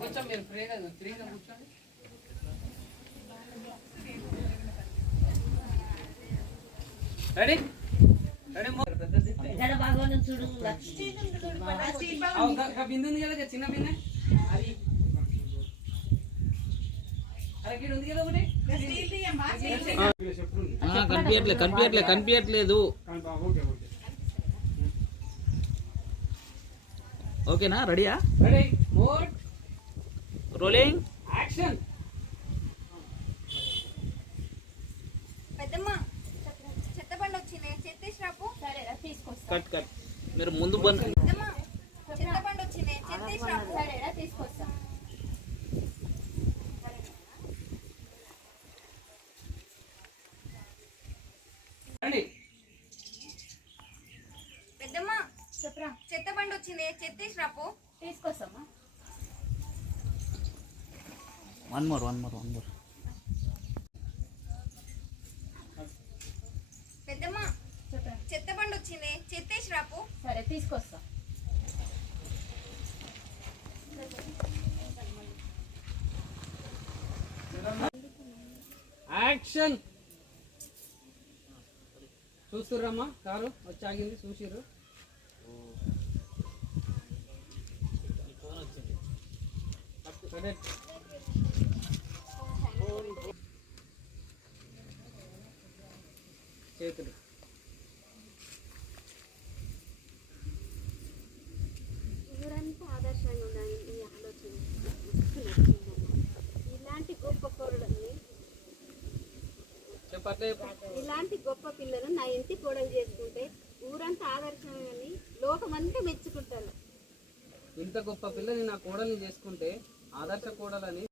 కొంచెం మీరు ఫ్రీగా కూర్చోండి. రెడీ రెడీ బిందు ఉంది కదా చిన్న బిందె అది కనిపించట్లేదు. ఓకేనా? రెడీయా? Ready mode rolling action. పెద్దమ్మ చెత్తబండి వచ్చింది, చెత్తేసి రాపు. సరేరా తీసుకొస్తా. Cut cut. మీరు ముందు బండి. పెద్దమ్మ చెత్తబండి వచ్చింది, చెత్తేసి రాపు. సరేరా తీసుకొస్తా. పెద్దమ్మ చెప్పరా, చెత్తబండి వచ్చింది, చెత్తేసి రాపు. తీసుకొస్తామా. One more. పెద్దమ్మ చెప్పరా, చెత్తబండి వచ్చింది, చెత్తేసి రాపు. సరే తీసుకొస్తా. యాక్షన్. చూస్తుర్రమ్మా, కారు వచ్చి ఆగింది, చూసిర్రు. చేతులు ఊరంతా ఆదర్శంగా ఉండాలి ఈ ఆలోచన. ఇలాంటి గొప్ప కోడల్ని, ఇలాంటి గొప్ప పిల్లలు నా ఇంటి కోడలు చేసుకుంటే ఊరంతా ఆదర్శంగా లోకమంతా మెచ్చుకుంటారు. ఇంత గొప్ప పిల్లని నా కోడల్ని చేసుకుంటే ఆదర్శ కోడలని